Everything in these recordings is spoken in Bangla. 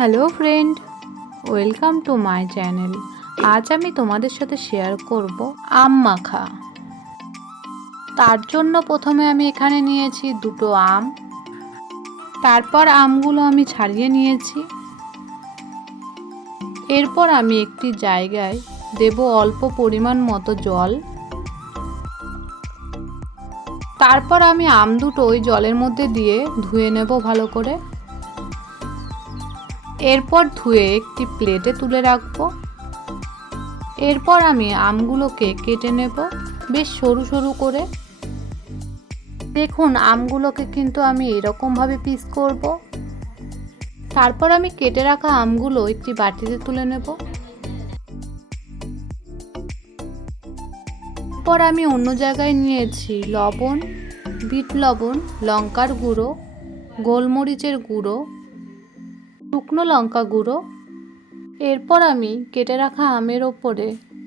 Hello friend, welcome to my channel. আজ আমি তোমাদের সাথে শেয়ার করব আম মাখা। তার জন্য প্রথমে আমি এখানে নিয়েছি দুটো আম। তারপর আমগুলো আমি ছাড়িয়ে নিয়েছি। এরপর আমি একটি জায়গায় দেব অল্প পরিমাণ মতো জল। তারপর আমি আম দুটো ওই জলের মধ্যে দিয়ে ধুয়ে নেব ভালো করে। এরপর ধুয়ে একটি প্লেটে তুলে রাখবো। এরপর আমি আমগুলোকে কেটে নেব বেশ সরু সরু করে। দেখুন, আমগুলোকে কিন্তু আমি এরকমভাবে পিস করব। তারপর আমি কেটে রাখা আমগুলো একটি বাটিতে তুলে নেব। এরপর আমি অন্য জায়গায় নিয়েছি লবণ, বিট লবণ, লঙ্কার গুঁড়ো, গোলমরিচের গুঁড়ো, শুকনো লঙ্কা গুঁড়ো। এরপর আমি কেটে রাখা আমের ওপরে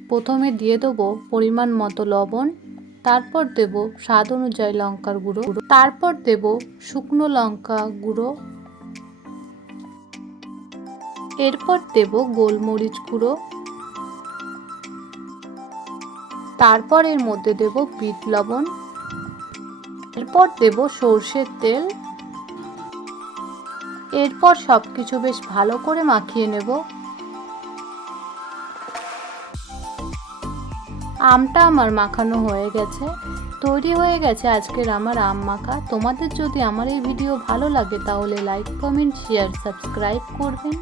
প্রথমে দিয়ে দেবো পরিমাণ মতো লবণ, তারপর দেব স্বাদ অনুযায়ী লঙ্কার গুঁড়ো, তারপর দেব শুকনো লঙ্কা গুঁড়ো, এরপর দেব গোলমরিচ গুঁড়ো, তারপর এর মধ্যে দেব বিট লবণ, এরপর দেব সর্ষের তেল। এরপর সবকিছু বেশ ভালো করে মাখিয়ে নেব। আমটা আমার মাখানো হয়ে গেছে, তৈরি হয়ে গেছে আজকের আমার আম মাখা। তোমাদের যদি আমার এই ভিডিও ভালো লাগে তাহলে লাইক, কমেন্ট, শেয়ার, সাবস্ক্রাইব করবেন।